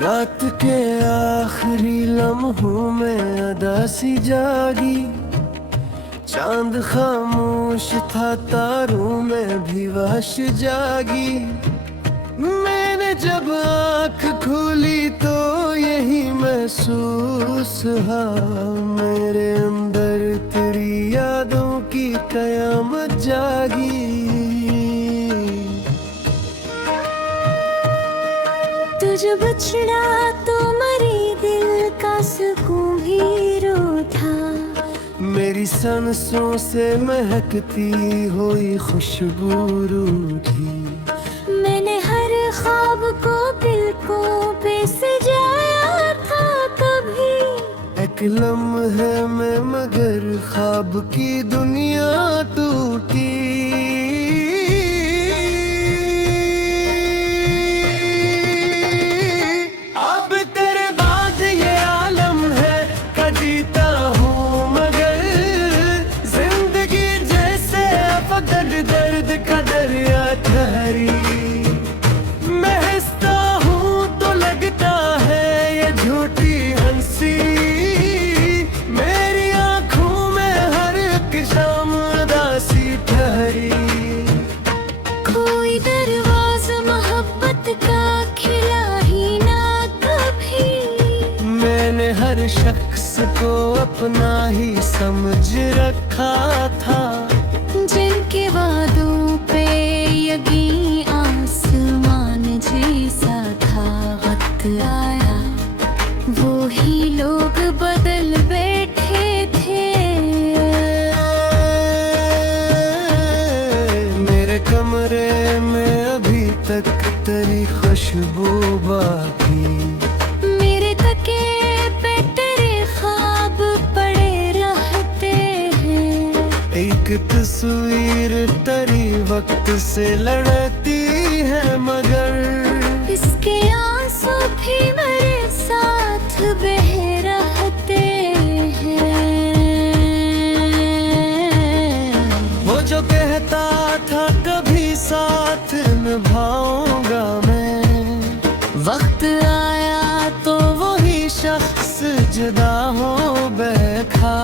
रात के आखिरी लम्हों में अदा सी जागी, चांद खामोश था तारों में भी वहश जागी। मैंने जब आँख खोली तो यही महसूस हुआ, मेरे अंदर तेरी यादों की कयामत जागी। तुझ बिछड़ा तो मरी दिल का सुकून भी रो था, मेरी सांसों से महकती हुई खुशबू रूठी। मैंने हर ख्वाब को पलकों पे सजाया था कभी, एक लम्हे में मगर ख्वाब की दुनिया टूटी। अब तेरे बाद ये आलम है जीता हूँ, मगर जिंदगी जैसे अब दर्द का दरिया ठहरी। मैं हंसता हूँ तो लगता है ये झूठी हंसी, मेरी आँखों में हर एक शाम उदासी ठहरी। कोई दरवाज़ा मोहब्बत का खिला ही ना कभी, मैंने हर शख्स को अपना ही समझ रखा था, जिनके वादों पे यकीन आसमान जैसा था। वक्त आया वो ही लोग बदल बैठे थे, मेरे कमरे में अभी तक तेरी खुशबू बाकी। मेरे तके पे तेरे ख्वाब पड़े रहते हैं, एक तस्वीर तेरी वक्त से लड़ती है, मगर इसके आंसू भी मेरे साथ बह रहते हैं। वो जो कहता था कभी साथ निभाऊंगा मैं, वक्त आया तो वही शख्स जुदा हो बैठा।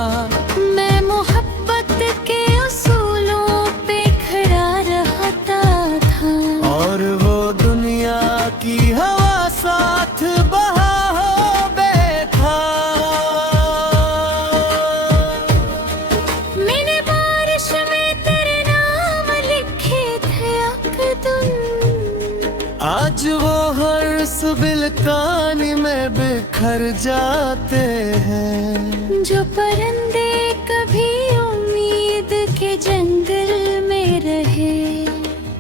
मैं मोहब्बत के उसूलों पे खड़ा रहता था, और वो दुनिया की हवा साथ बहा हो बैठा। मैंने बारिश में तेरे नाम लिखे थे अक़दम, आज वो हर सुबिलकानी में बिखर जाते हैं। जो परिंदे कभी उम्मीद के जंगल में रहे,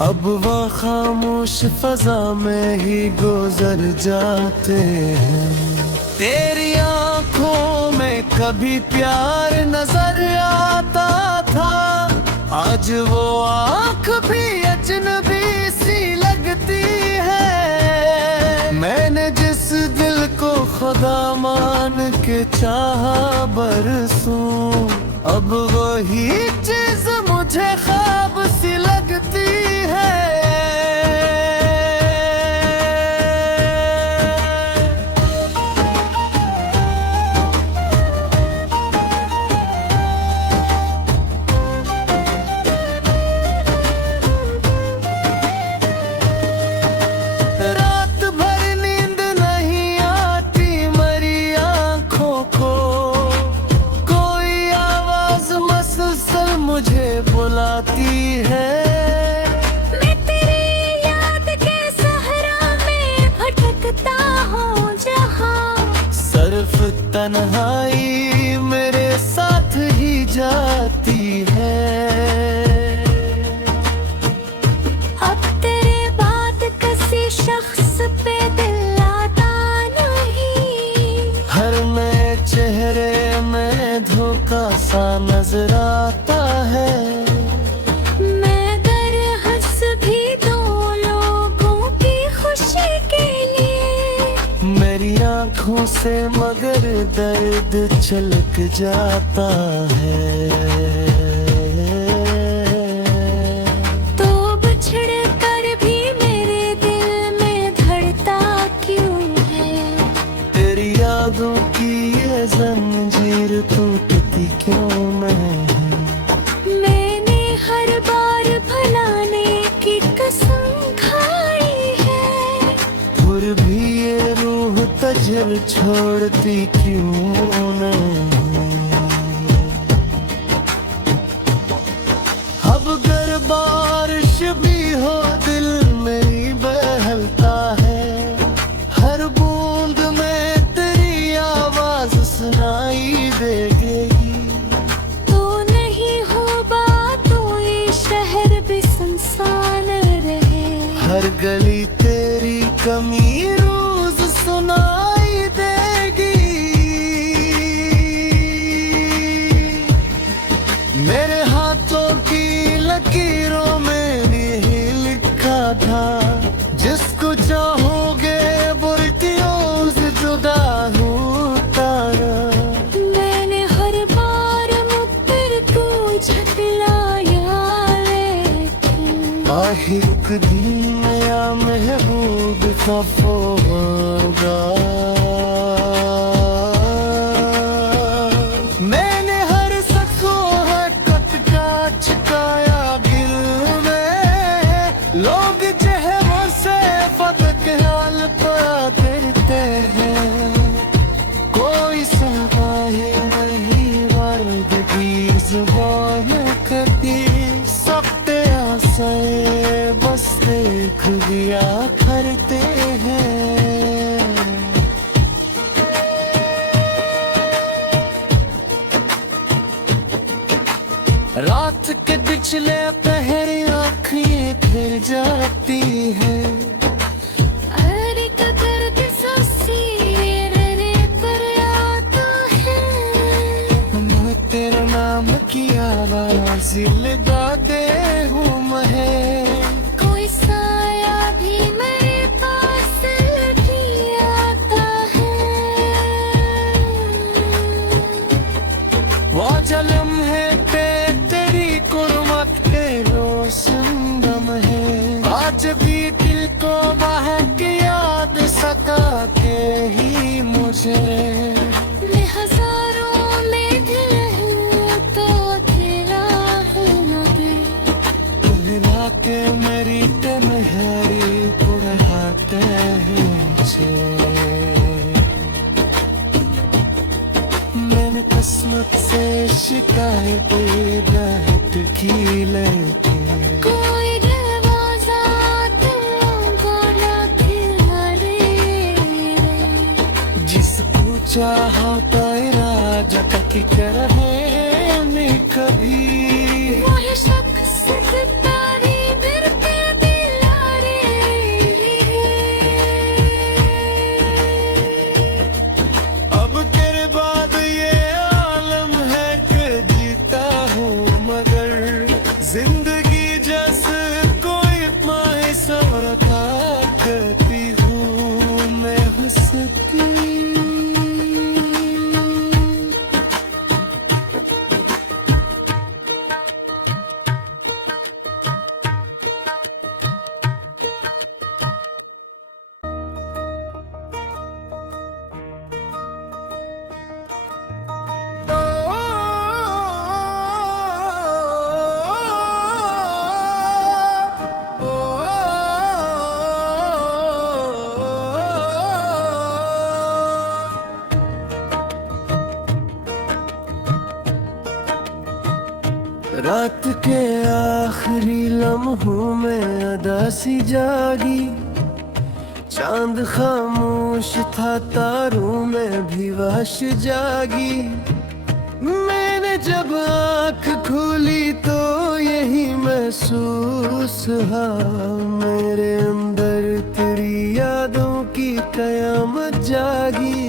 अब वो खामोश फजा में ही गुजर जाते हैं। तेरी आंखों में कभी प्यार नजर आता था, आज वो आंख भी अजनबी सी लगती है। मैंने जिस दिल को खुदा मान के चाहा बरसों, अब वही चीज मुझे ख्वाब सी लगती है। रात भर नींद नहीं आती मरी आंखों को, कोई आवाज मसलसल मुझे बुलाती है। मैं तेरी याद के सहरा में भटकता हूँ जहाँ, सिर्फ तन्हाई मेरे साथ ही जाती है। अब तेरे बाद किसी शख्स पे दिल आता नहीं, हर नए चेहरे में धोखा सा नजर आता है। मैं अगर हंस भी दो लोगों की खुशी के लिए, मेरी आंखों से मगर दर्द छलक जाता है। तो बिछड़ कर भी मेरे दिल में धड़ता क्यों है। फिर छोड़ती क्यों नहीं। अब अगर बारिश भी हो दिल में बहलता है, हर बूंद में तेरी आवाज सुनाई देगी। तो नहीं हो बात तो ये शहर भी सुनसान रहे, हर गली तेरी कमी रोज सुनाई देगी। मेरे हाथों की लकीरों में भी लिखा था, जिसको चाहोगे बुरतियों से जुदा हूँ तारा। मैंने हर बार मुझपर को झटलाया, लेकिन एक दिन या महबूब खफ होगा। मैंने हर सको हरकत का छिपाया दिल में, लोग चेहरों से फतक हाल पा देते हैं। कोई सवाही नहीं वारदगी जुबान करती, सबते आसाए बस देख दिया करते हैं। रात के पिछले पहर आँखें फिर जाती है, अरे कदर के सासी रे पर आता है। मैं तेरे नाम की आवाज लगा दे हूँ मैं। कोई साया भी मेरे पास लगी आता है। वो जलम है तेरी कुर्मत के रोशन दम है, आज भी दिल को बहक याद सताते ही मुझे। मैं हजारों में दिल हूँ तो अकेला हूँ न दिल। मिला के मेरी तन्हाई बुढ़ाते हैं मुझे। मैंने किस्मत से शिकायतें बहुत की, लेकिन कोई दरवाजा दिलों को ना खिलारे। जिसको चाहा तेरा जगत कर मैंने कभी। वो है शख्स तारी बिर पे दिलारे। अब तेरे बाद ये आलम है कि जीता हूँ, मगर जिंदगी जैसे कोई माहे सवरता करती हूँ मैं हंसती। रात के आखिरी लम्हों में अदासी जागी, चांद खामोश था तारों में भी वहश जागी। मैंने जब आँख खोली तो यही महसूस हुआ, मेरे अंदर तेरी यादों की कयामत जागी।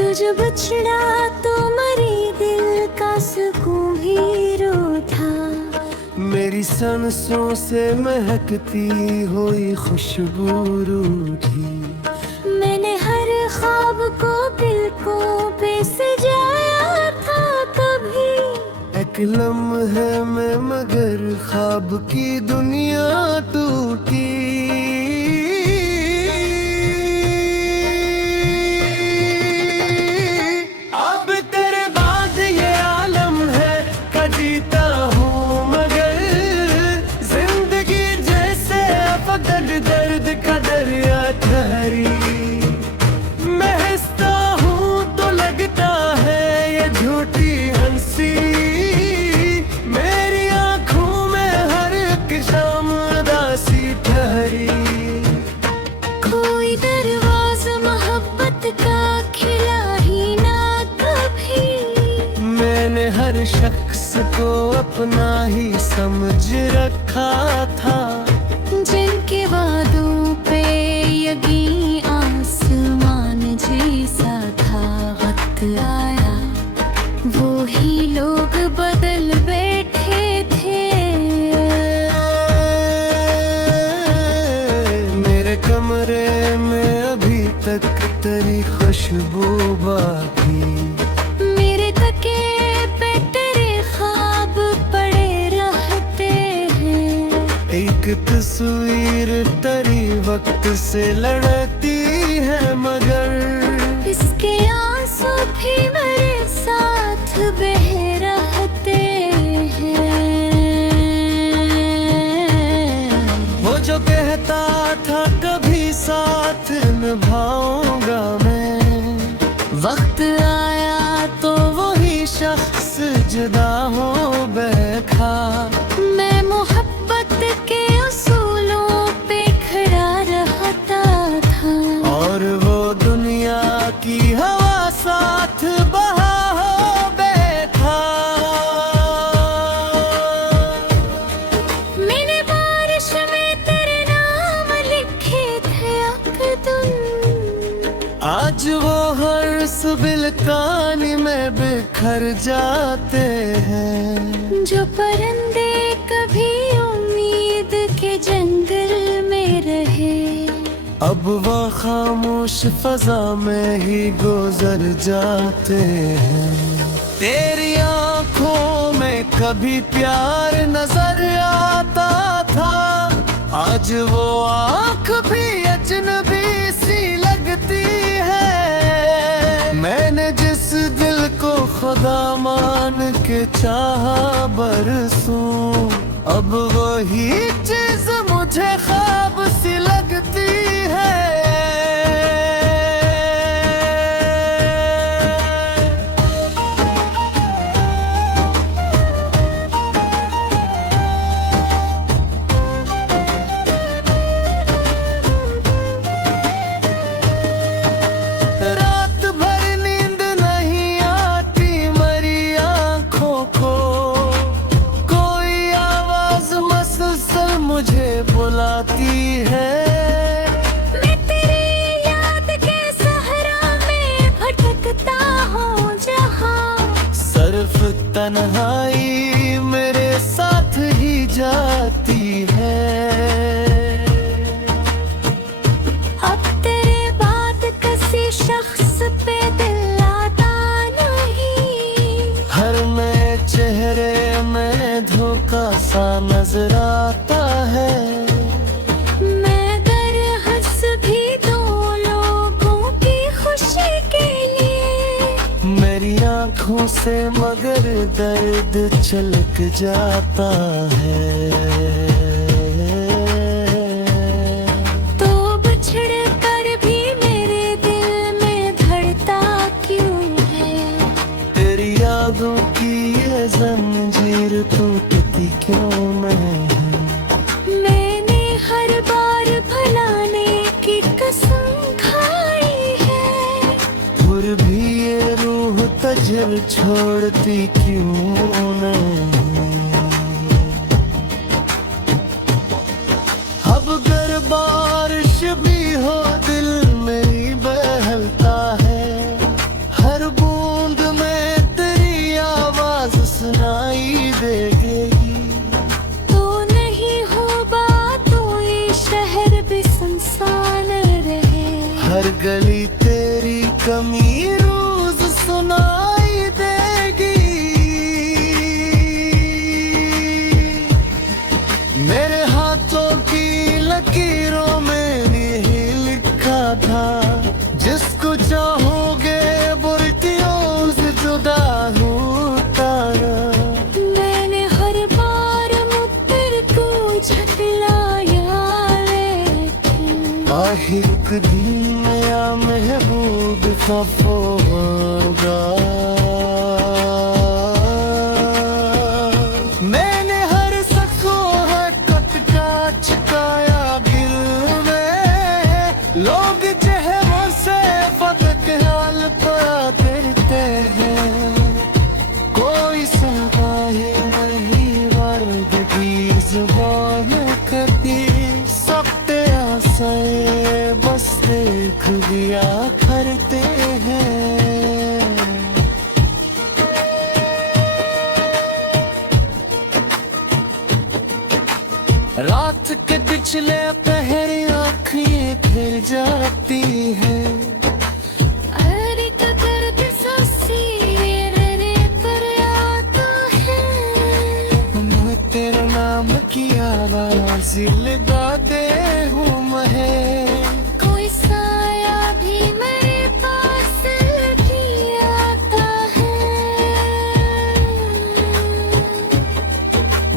तुझ बछड़ा तो मरी दिल का सुकून भी रूठा। मेरी सांसों से महकती हुई खुशबू रूठी। मैंने हर ख्वाब को पलकों पे सजाया था कभी। एक लम्हे में मगर ख्वाब की दुनिया टूटी। अब तेरे बाद ये आलम है का जीता हूँ, मगर जिंदगी जैसे अब दर्द हर शख्स को अपना ही समझ रखा था। जिनके वादों पे यकीन आसमान जैसा था, वक्त आया वो ही लोग बदल बैठे थे। मेरे कमरे में अभी तक तेरी खुशबू बाकी, मेरे तके पे तेरे ख्वाब पड़े रहते हैं। एक तस्वीर तेरी वक्त से लड़ती है, मगर इसके आंसू भी मेरे साथ बह रहते हैं। वो जो कहता था कभी साथ निभाऊंगा मैं, वक्त आया तो वही शख्स जुदा हो बैठा। मैं मोहब्बत के उसूलों पे खड़ा रहता था, और वो दुनिया की हवा साथ बहा हो बैठा। मैंने बारिश में तेरे नाम लिखे थे अक़दम, आज वो हर सुबिल कानी में बिखर जाते हैं। जो परिंदे कभी उम्मीद के जंगल में रहे, अब वो खामोश फजा में ही गुजर जाते हैं। तेरी आंखों में कभी प्यार नजर आता था, आज वो आंख भी अजनबी सी लगती है। मैंने जिस दिल को खुदा मान के चाहा बरसूं, अब वही चीज मुझे ख्वाब सी लगती है। रात भर नींद नहीं आती मरी आंखों को, कोई आवाज मसलसल मुझे बुलाती है। मैं तेरे याद के सहरा में भटकता हूँ जहाँ, सिर्फ तन्हाई मेरे साथ ही जाती है। अब तेरे बाद किसी शख्स पे दिल आता नहीं, हर नए चेहरे में धोखा सा नजर आता है। मैं दरहस भी दो लोगों की खुशी के लिए, मेरी आंखों से मगर दर्द छलक जाता है। तो बिछड़ कर भी मेरे दिल में धड़ता क्यों है। तेरी यादों की ये जंजीर टूटती क्यों नहीं है। मैंने हर बार भुलाने की कसम खाई है, फिर भी ये रूह तजल छोड़ती क्यों नहीं। अब अगर बारिश भी हो दिल मेरी बहलता है, हर बूंद में तेरी आवाज सुनाई देगी। तो नहीं हो बात तो ये शहर भी सुनसान रहे। हर गली तेरी कमी रोज सुनाई देगी। मेरे हाथों की लकीरों में यही लिखा था, जिसको चाहोगे बुरतियों से जुदा होता ना। मैंने हर बार मुझ को झटलाया, लेकिन आहिक दिन या महबूब खफा होगा। मैंने हर सको है कटका छिकाया दिल में, लोग चेहरों से फतक हाल पा देते हैं। कोई पिछले पहर आँखें फिर जाती हैं। हर एक दर्द सांसी रे पर आता है। मैं तेरा नाम की आवाज लगाते हूँ मैं। कोई साया भी मेरे पास लगी आता है।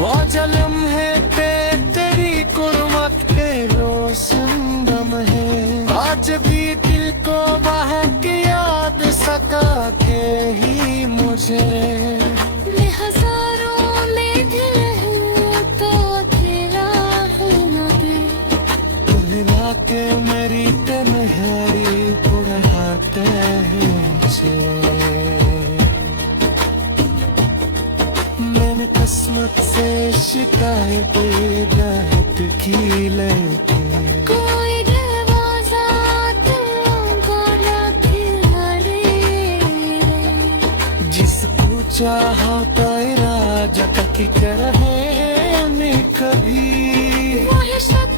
वो जलम है पे तेरी कुर्मत के रोशन दम है। आज भी दिल को महक याद सताते ही मुझे। मैं हजारों में दिल हूँ तो अकेला हूँ न दिल। मिला के मेरी तन्हाई बुढ़ाते हैं मुझे। मैंने किस्मत से शिकायत रात की लेके। कोई दरवाजा दिलों को खिला रे। जिसको चाहा तेरा जतक कर है मैं कभी। वो है शब्द